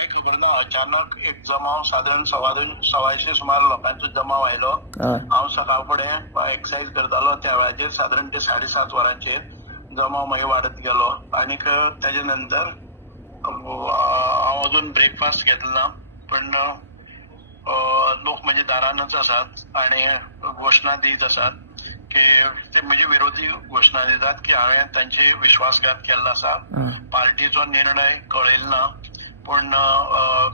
काय खबर ना, अचानक एक जमाव साधारण 250 सुमार लोकांचो जमाव आयलो. हांव सकाळ फुडें एक्सरसाइज करतालो त्या वेळाचेर साधारण ते 7:30 वरांचेर जमाव मागीर वाडत गेलो. आनीक तेजे नंतर हांव अजून ब्रेकफास्ट घेतलो ना, पण लोक म्हणजे दारानच आसात आनी घोशणा दीत आसात की ते म्हणजे विरोधी घोशणा दितात की हांवें तांचे विश्वासघात केल्लो आसा. पार्टीचो निर्णय कळयलो ना, पण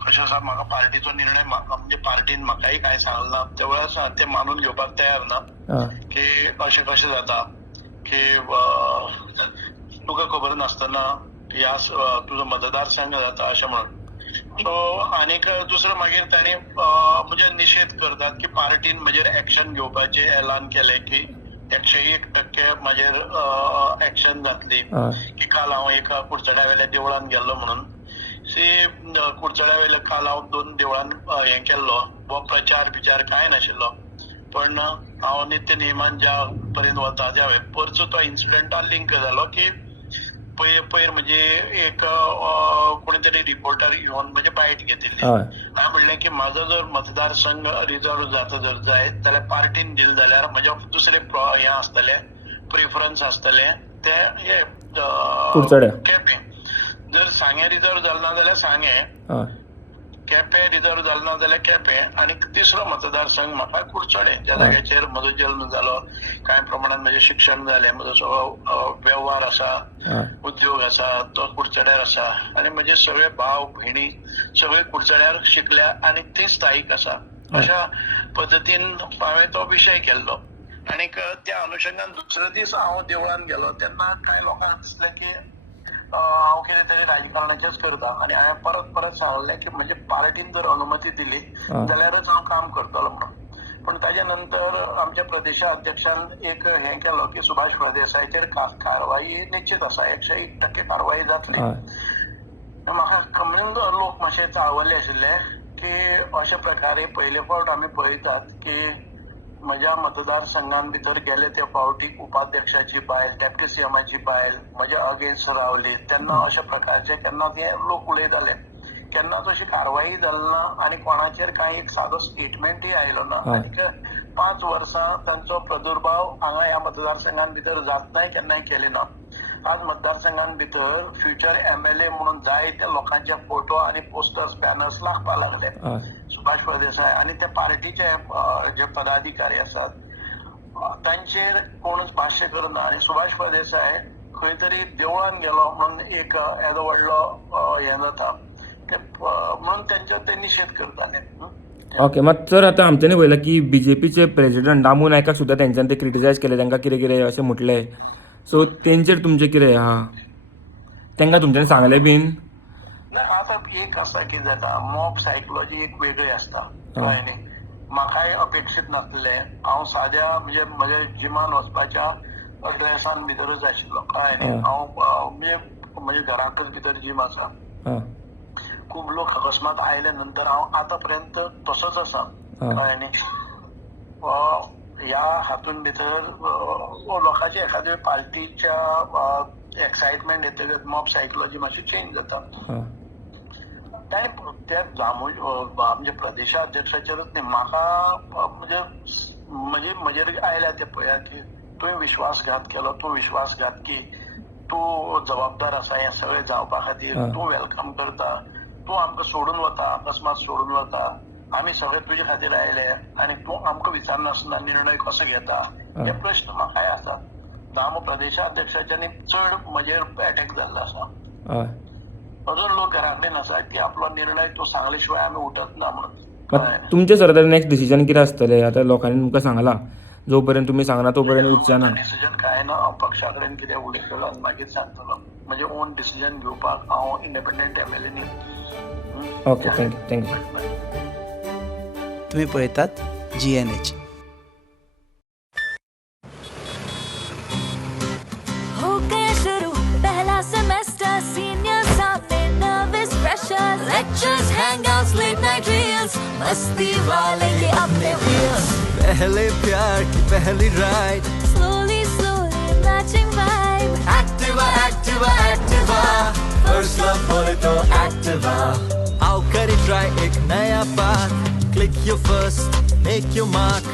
कशें आसा, म्हाका पार्टीचो निर्णय म्हणजे पार्टीन म्हाकाय काय सांगलो ना, त्या वेळार ते मानून घेवपाक तयार ना की अशें कशें जाता की तुका खबर नासतना ह्या तुजो मतदारसंघ जाता अशें म्हणून. सो आनीक दुसरो मागीर ताणी म्हणजे निशेध करतात की पार्टीन म्हजेर एक्शन घेवपाचें ऐलान केलें की 101% म्हजेर एक्शन जातली. की काल हांव एका कुडचड्या वयल्या देवळान गेल्लो म्हणून. कुडचड्या वयल्या काल हांव 2 देवळान हें केल्लो, हो प्रचार बिचार कांय नाशिल्लो, पण हांव नित्य नेमान ज्या पर्यंत वता त्या परचो तो इन्सिडंटान लिंक जालो की पयर म्हणजे एक कोणी तरी रिपोर्टर येवन म्हणजे बायट घेतिल्ली. हांवें म्हणलें की म्हाजो जर मतदारसंघ रिजर्व जाता जर जायत जाल्यार पार्टीन दिले जाल्यार म्हजे दुसरे हें आसतले, प्रिफरन्स आसतले ते हे केपें. जर सांगे रिजर्व जालो ना जाल्यार सांगे, केपें रिजर्व जालो ना जाल्यार केपें, आनी तिसरो मतदारसंघ म्हाका कुडचडे, ज्या जाग्याचेर म्हजो जल्म जालो, कांय प्रमाणात म्हजें शिक्षण जालें, म्हजो सगळो वेव्हार आसा, उद्योग आसा तो कुडचड्यार आसा, आनी म्हजे सगळे भाव भयणी सगळे कुडचड्यार शिकल्या आनी ते स्थायीक आसा. अशा पद्दतीन हांवें तो विशय केल्लो. आनीक त्या अनुशंगान दुसरे दीस हांव देवळान गेलो तेन्ना कांय लोकांक दिसलें की हांव कितें तरी राजकारणाचेंच करता, आनी हांवें परत परत सांगलें की म्हणजे पार्टीन जर अनुमती दिली जाल्यारच हांव काम करतलो म्हणून. पण ताजे नंतर आमच्या प्रदेशाध्यक्षान एक हें केलो की सुभाष फळदेसायाचेर कारवाई निश्चित आसा, 101% कारवाई जातली. म्हाका कमळून लोक मातशे चाळवले आशिल्ले की अशा प्रकारे पयले फावट आमी पळयतात की म्हज्या मतदारसंघान भितर गेले त्या फावटी उपाध्यक्षाची बायल, डेप्टी सीएमाची बायल म्हज्या अगेन्स्ट रावली तेन्ना अशा प्रकारचे केन्ना ते लोक उलयताले, केन्ना तशी कारवाई जाली ना आनी कोणाचेर कांय एक सादो स्टेटमेंटूय आयलो ना. आनीक 5 वर्सां तांचो प्रादुर्भाव हांगा ह्या मतदारसंघान भितर जातनाय केन्नाय केले ना. आज मतदारसंघान भितर फ्युचर MLA म्हणून जायत्या लोकांचे फोटो आनी पोस्टर्स बॅनर्स लागपाक लागले. सुभाष फळदेसाय आनी त्या पार्टीचे जे पदाधिकारी आसात तांचेर कोणूच भाश्य करना. आनी सुभाष फळदेसाय खंय तरी देवळान गेलो म्हणून एक येदो व्हडलो हें जाता म्हणून तेंचो ते निशेध करताले. ओके, मात सर आतां आमच्यांनी पळयलां की BJPचे प्रेसिडेंट दामू नायकाक सुद्दां तेंच्यांनी ते क्रिटिसायज केले, तांकां कितें कितें अशें म्हटलें. सो तेंचेर तुमचें कितें आहा, तांकां तुमच्यांनी सांगलें बीन? आतां एक आसा कितें जाता, मॉब सायकोलॉजी एक वेगळी आसता, कळ्ळें न्ही. म्हाकाय अपेक्षीत नासलें, हांव साद्या म्हणजे म्हज्या जिमान वचपाच्या ड्रेसान भितरूच आशिल्लो, कळ्ळें न्ही. हांव म्हणजे घराकच भितर जीम आसा. खूब लोक अकस्मात आयले नंतर हांव आतां पर्यंत तसोच आसा, कळ्ळें न्ही. ह्या हातून भितर लोकांच्या एखाद्या पार्टीच्या एक्सायटमेंट येतकच मॉब सायकोलॉजी मातशी चेंज जाता. त्या म्हणजे प्रदेशाध्यक्षाचेरूच न्ही, म्हाका म्हणजे म्हजेर आयल्या ते पळया की तुवें विश्वासघात केलो, तूं विश्वासघातकी, तूं जबाबदार आसा हें सगळें जावपा खातीर, तूं वेलकम करता, तूं आमकां सोडून वता, अकस्मात सोडून वता, आमी सगळे तुजे खातीर आयले आनी तूं आमकां विचारनासतना निर्णय कसो घेता, हे प्रश्न म्हाकाय आसात. दामू प्रदेशाध्यक्षाच्यानी चड म्हजेर अटॅक जाल्लो आसा. अजून लोक घरा कडेन आसा की आपलो निर्णय तूं सांगले शिवाय आमी उठत ना म्हणून. तुमचें सर नेक्स्ट डिसिजन कितें आसतलें? आतां लोकांनी तुमकां सांगलां जो पर्यंत तुमी सांगना तो पर्यंत उठचा ना. डिसिजन काय ना, हांव पक्षा कडेन कितें उलयतलो आनी मागीर सांगतलो. म्हजे ओन डिसिजन घेवपाक हांव इंडिपेंडंट MLA न्ही. Okay, thank you. तुम्ही पळयतात GNH. हो गया शुरू पहला सेमेस्टर, सीनियर सामने nervous pressure, lectures, hangouts, late night reels, मस्ती वाले ये अपने व्हील्स, पहले प्यार की पहली ride, slowly slowly matching vibe, Activa Activa Activa, first love बोले तो एक्टिवा. आओ करें ट्राई एक नया path, click your first, make your mark,